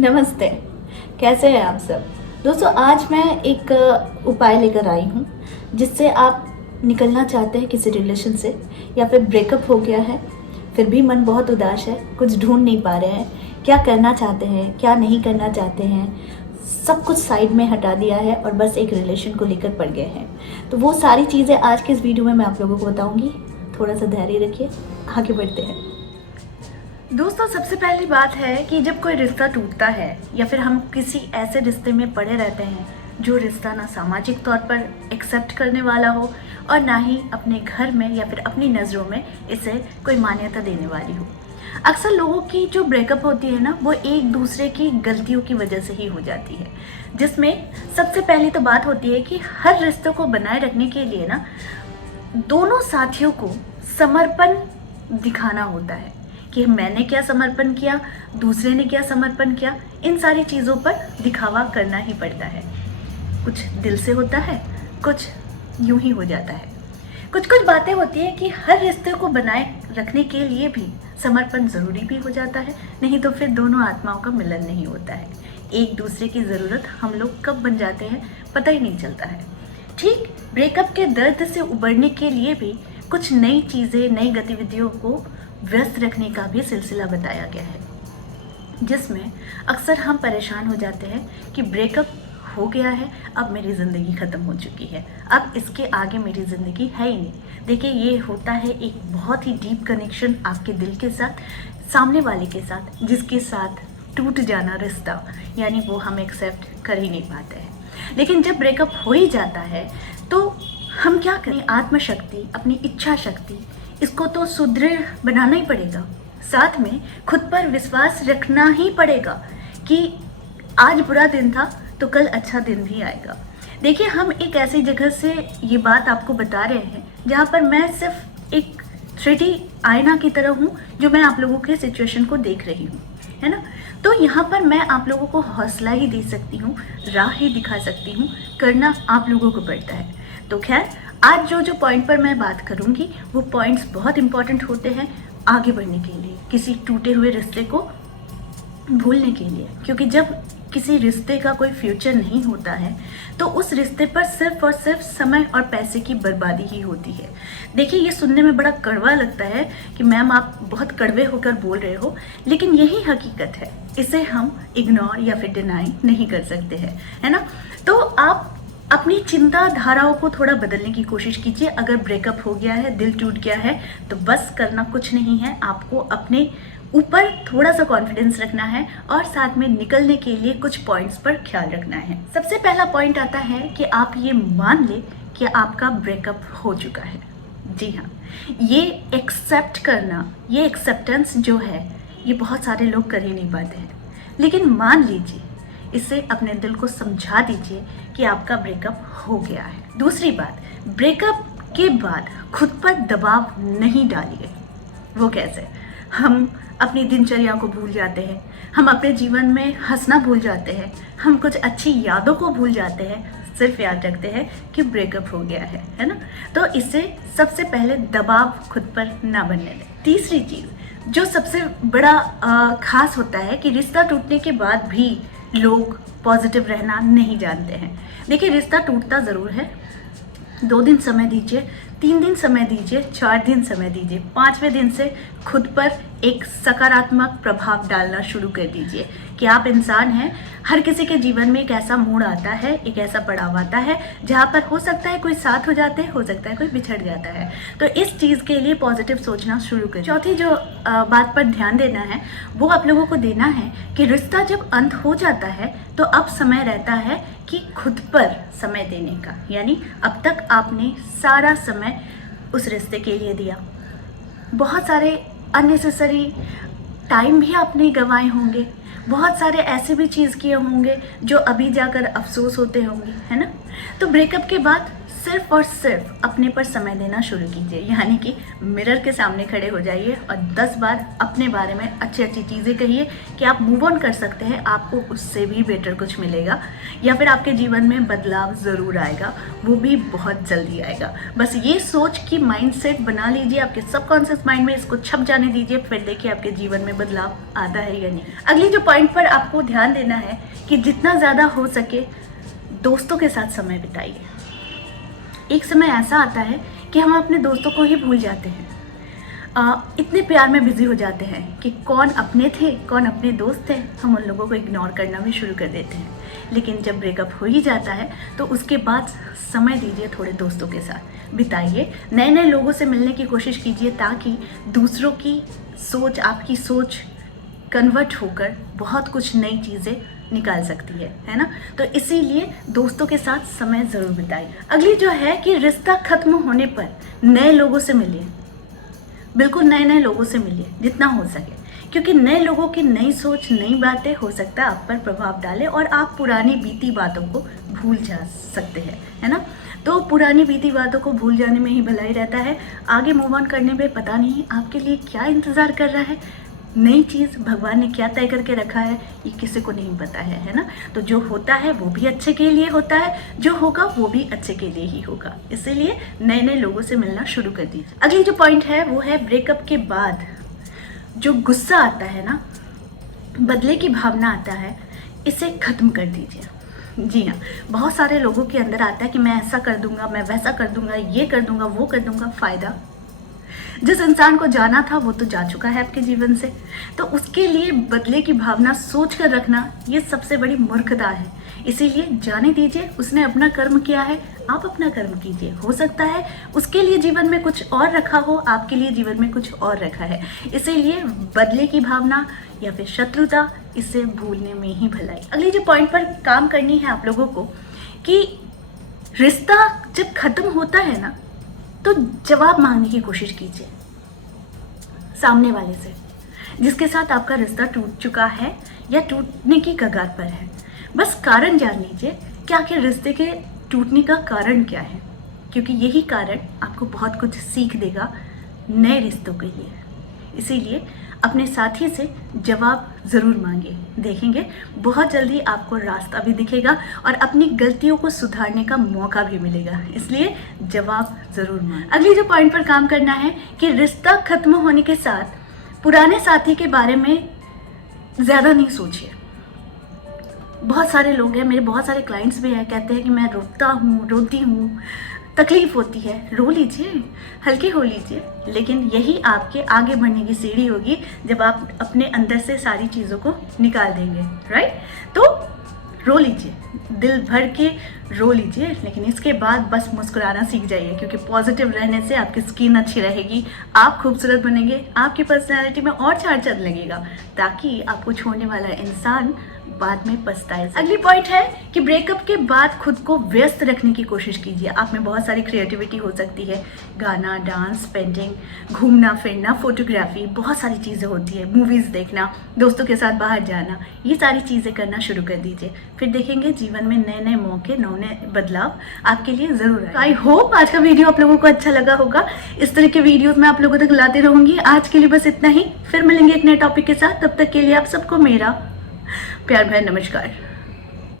नमस्ते। कैसे हैं आप सब दोस्तों। आज मैं एक उपाय लेकर आई हूँ जिससे आप निकलना चाहते हैं किसी रिलेशन से, या फिर ब्रेकअप हो गया है, फिर भी मन बहुत उदास है, कुछ ढूंढ नहीं पा रहे हैं, क्या करना चाहते हैं क्या नहीं करना चाहते हैं, सब कुछ साइड में हटा दिया है और बस एक रिलेशन को लेकर पड़ गए हैं। तो वो सारी चीज़ें आज के इस वीडियो में मैं आप लोगों को बताऊँगी। थोड़ा सा धैर्य रखिए, आगे बढ़ते हैं। दोस्तों, सबसे पहली बात है कि जब कोई रिश्ता टूटता है या फिर हम किसी ऐसे रिश्ते में पड़े रहते हैं जो रिश्ता ना सामाजिक तौर पर एक्सेप्ट करने वाला हो और ना ही अपने घर में या फिर अपनी नज़रों में इसे कोई मान्यता देने वाली हो। अक्सर लोगों की जो ब्रेकअप होती है ना, वो एक दूसरे की गलतियों की वजह से ही हो जाती है, जिसमें सबसे पहली तो बात होती है कि हर रिश्ते को बनाए रखने के लिए ना दोनों साथियों को समर्पण दिखाना होता है कि मैंने क्या समर्पण किया, दूसरे ने क्या समर्पण किया। इन सारी चीज़ों पर दिखावा करना ही पड़ता है। कुछ दिल से होता है, कुछ यूं ही हो जाता है। कुछ कुछ बातें होती है कि हर रिश्ते को बनाए रखने के लिए भी समर्पण ज़रूरी भी हो जाता है, नहीं तो फिर दोनों आत्माओं का मिलन नहीं होता है। एक दूसरे की ज़रूरत हम लोग कब बन जाते हैं पता ही नहीं चलता है। ठीक ब्रेकअप के दर्द से उबरने के लिए भी कुछ नई चीज़ें, नई गतिविधियों को व्यस्त रखने का भी सिलसिला बताया गया है, जिसमें अक्सर हम परेशान हो जाते हैं कि ब्रेकअप हो गया है, अब मेरी ज़िंदगी ख़त्म हो चुकी है, अब इसके आगे मेरी ज़िंदगी है ही नहीं। देखिए, ये होता है एक बहुत ही डीप कनेक्शन आपके दिल के साथ, सामने वाले के साथ, जिसके साथ टूट जाना रिश्ता, यानी वो हम एक्सेप्ट कर ही नहीं पाते हैं। लेकिन जब ब्रेकअप हो ही जाता है तो हम क्या करें? आत्मशक्ति, अपनी इच्छा शक्ति, इसको तो सुदृढ़ बनाना ही पड़ेगा। साथ में खुद पर विश्वास रखना ही पड़ेगा कि आज बुरा दिन था तो कल अच्छा दिन भी आएगा। देखिए, हम एक ऐसी जगह से ये बात आपको बता रहे हैं जहाँ पर मैं सिर्फ एक 3D आईना की तरह हूँ, जो मैं आप लोगों के सिचुएशन को देख रही हूँ, है ना। तो यहाँ पर मैं आप लोगों को हौसला ही दे सकती हूँ, राह ही दिखा सकती हूँ, करना आप लोगों को पड़ता है। तो खैर, आज जो पॉइंट पर मैं बात करूंगी वो पॉइंट्स बहुत इंपॉर्टेंट होते हैं आगे बढ़ने के लिए, किसी टूटे हुए रिश्ते को भूलने के लिए। क्योंकि जब किसी रिश्ते का कोई फ्यूचर नहीं होता है तो उस रिश्ते पर सिर्फ और सिर्फ समय और पैसे की बर्बादी ही होती है। देखिए, ये सुनने में बड़ा कड़वा लगता है कि मैम आप बहुत कड़वे होकर बोल रहे हो, लेकिन यही हकीकत है। इसे हम इग्नोर या फिर डिनाई नहीं कर सकते हैं, है ना। तो आप अपनी चिंताधाराओं को थोड़ा बदलने की कोशिश कीजिए। अगर ब्रेकअप हो गया है, दिल टूट गया है, तो बस करना कुछ नहीं है, आपको अपने ऊपर थोड़ा सा कॉन्फिडेंस रखना है और साथ में निकलने के लिए कुछ पॉइंट्स पर ख्याल रखना है। सबसे पहला पॉइंट आता है कि आप ये मान लें कि आपका ब्रेकअप हो चुका है। जी हाँ, ये एक्सेप्ट करना, ये एक्सेप्टेंस जो है, ये बहुत सारे लोग कर ही नहीं पाते हैं। लेकिन मान लीजिए, इसे अपने दिल को समझा दीजिए कि आपका ब्रेकअप हो गया है। दूसरी बात, ब्रेकअप के बाद खुद पर दबाव नहीं डालिए। वो कैसे? हम अपनी दिनचर्या को भूल जाते हैं, हम अपने जीवन में हंसना भूल जाते हैं, हम कुछ अच्छी यादों को भूल जाते हैं, सिर्फ याद रखते हैं कि ब्रेकअप हो गया है ना। तो इससे सबसे पहले दबाव खुद पर ना बनने दें। तीसरी चीज़ जो सबसे बड़ा खास होता है कि रिश्ता टूटने के बाद भी लोग पॉजिटिव रहना नहीं जानते हैं। देखिए, रिश्ता टूटता ज़रूर है, 2 दिन समय दीजिए, 3 दिन समय दीजिए, 4 दिन समय दीजिए, 5वें दिन से खुद पर एक सकारात्मक प्रभाव डालना शुरू कर दीजिए कि आप इंसान हैं। हर किसी के जीवन में एक ऐसा मोड़ आता है, एक ऐसा पड़ाव आता है जहाँ पर हो सकता है कोई साथ हो जाते हैं, हो सकता है कोई बिछड़ जाता है। तो इस चीज़ के लिए पॉजिटिव सोचना शुरू करें। चौथी जो बात पर ध्यान देना है वो आप लोगों को देना है कि रिश्ता जब अंत हो जाता है तो अब समय रहता है कि खुद पर समय देने का। यानी अब तक आपने सारा समय उस रिश्ते के लिए दिया, बहुत सारे अननेसेसरी टाइम भी आपने गंवाए होंगे, बहुत सारे ऐसे भी चीज़ किए होंगे जो अभी जाकर अफसोस होते होंगे, है ना। तो ब्रेकअप के बाद सिर्फ और सिर्फ अपने पर समय देना शुरू कीजिए, यानी कि मिरर के सामने खड़े हो जाइए और 10 बार अपने बारे में अच्छी अच्छी चीज़ें कहिए कि आप मूव ऑन कर सकते हैं, आपको उससे भी बेटर कुछ मिलेगा या फिर आपके जीवन में बदलाव ज़रूर आएगा, वो भी बहुत जल्दी आएगा। बस ये सोच कि माइंडसेट बना लीजिए, आपके सबकॉन्शियस माइंड में इसको छप जाने दीजिए, फिर देखिए आपके जीवन में बदलाव आता है या नहीं। अगली जो पॉइंट पर आपको ध्यान देना है कि जितना ज़्यादा हो सके दोस्तों के साथ समय बिताइए। एक समय ऐसा आता है कि हम अपने दोस्तों को ही भूल जाते हैं, इतने प्यार में बिजी हो जाते हैं कि कौन अपने थे कौन अपने दोस्त थे, हम उन लोगों को इग्नोर करना भी शुरू कर देते हैं। लेकिन जब ब्रेकअप हो ही जाता है तो उसके बाद समय दीजिए, थोड़े दोस्तों के साथ बिताइए, नए नए लोगों से मिलने की कोशिश कीजिए ताकि दूसरों की सोच आपकी सोच कन्वर्ट होकर बहुत कुछ नई चीज़ें निकाल सकती है ना। तो इसीलिए दोस्तों के साथ समय ज़रूर बिताइए। अगली जो है कि रिश्ता खत्म होने पर नए लोगों से मिलिए, बिल्कुल नए नए लोगों से मिलिए जितना हो सके, क्योंकि नए लोगों की नई सोच नई बातें हो सकता है आप पर प्रभाव डाले और आप पुरानी बीती बातों को भूल जा सकते हैं, है ना। तो पुरानी बीती बातों को भूल जाने में ही भलाई रहता है, आगे मूव ऑन करने में पता नहीं आपके लिए क्या इंतज़ार कर रहा है, नई चीज़ भगवान ने क्या तय करके रखा है ये किसी को नहीं पता है ना। तो जो होता है वो भी अच्छे के लिए होता है, जो होगा वो भी अच्छे के लिए ही होगा, इसीलिए नए नए लोगों से मिलना शुरू कर दीजिए। अगली जो पॉइंट है वो है ब्रेकअप के बाद जो गुस्सा आता है ना, बदले की भावना आता है, इसे ख़त्म कर दीजिए। जी हाँ, बहुत सारे लोगों के अंदर आता है कि मैं ऐसा कर दूंगा, मैं वैसा कर दूंगा, ये कर दूंगा, वो कर दूंगा। फ़ायदा, जिस इंसान को जाना था वो तो जा चुका है आपके जीवन से, तो उसके लिए बदले की भावना सोच कर रखना ये सबसे बड़ी मूर्खता है। इसीलिए जाने दीजिए, उसने अपना कर्म किया है, आप अपना कर्म कीजिए। हो सकता है उसके लिए जीवन में कुछ और रखा हो, आपके लिए जीवन में कुछ और रखा है, इसीलिए बदले की भावना या फिर शत्रुता इसे भूलने में ही भलाई। अगली जो पॉइंट पर काम करनी है आप लोगों को कि रिश्ता जब खत्म होता है ना तो जवाब मांगने की कोशिश कीजिए सामने वाले से जिसके साथ आपका रिश्ता टूट चुका है या टूटने की कगार पर है। बस कारण जान लीजिए कि आखिर रिश्ते के टूटने का कारण क्या है, क्योंकि यही कारण आपको बहुत कुछ सीख देगा नए रिश्तों के लिए। इसीलिए अपने साथी से जवाब ज़रूर मांगिए, देखेंगे बहुत जल्दी आपको रास्ता भी दिखेगा और अपनी गलतियों को सुधारने का मौका भी मिलेगा, इसलिए जवाब ज़रूर मांगिए। अगली जो पॉइंट पर काम करना है कि रिश्ता खत्म होने के साथ पुराने साथी के बारे में ज़्यादा नहीं सोचिए। बहुत सारे लोग हैं, मेरे बहुत सारे क्लाइंट्स भी हैं, कहते हैं कि मैं रोता हूँ, रोती हूँ, तकलीफ होती है। रो लीजिए, हल्के हो लीजिए, लेकिन यही आपके आगे बढ़ने की सीढ़ी होगी जब आप अपने अंदर से सारी चीज़ों को निकाल देंगे, राइट। तो रो लीजिए, दिल भर के रो लीजिए, लेकिन इसके बाद बस मुस्कुराना सीख जाइए, क्योंकि पॉजिटिव रहने से आपकी स्किन अच्छी रहेगी, आप खूबसूरत बनेंगे, आपकी पर्सनैलिटी में और चार चांद लगेगा, ताकि आपको छोड़ने वाला इंसान बाद में पछताए। अगली पॉइंट है कि ब्रेकअप के बाद खुद को व्यस्त रखने की कोशिश कीजिए। आप में बहुत सारी क्रिएटिविटी हो सकती है, गाना, डांस, पेंटिंग, घूमना फिरना, फोटोग्राफी, बहुत सारी चीज़ें होती है, मूवीज़ देखना, दोस्तों के साथ बाहर जाना, ये सारी चीज़ें करना शुरू कर दीजिए। फिर देखेंगे जीवन में नए नए मौके, नए बदलाव आपके लिए ज़रूर आए। आई होप आज का वीडियो आप लोगों को अच्छा लगा होगा। इस तरह के वीडियोस मैं आप लोगों तक लाती रहूँगी। आज के लिए बस इतना ही, फिर मिलेंगे एक नए टॉपिक के साथ। तब तक के लिए आप सबको मेरा प्यार भरा नमस्कार।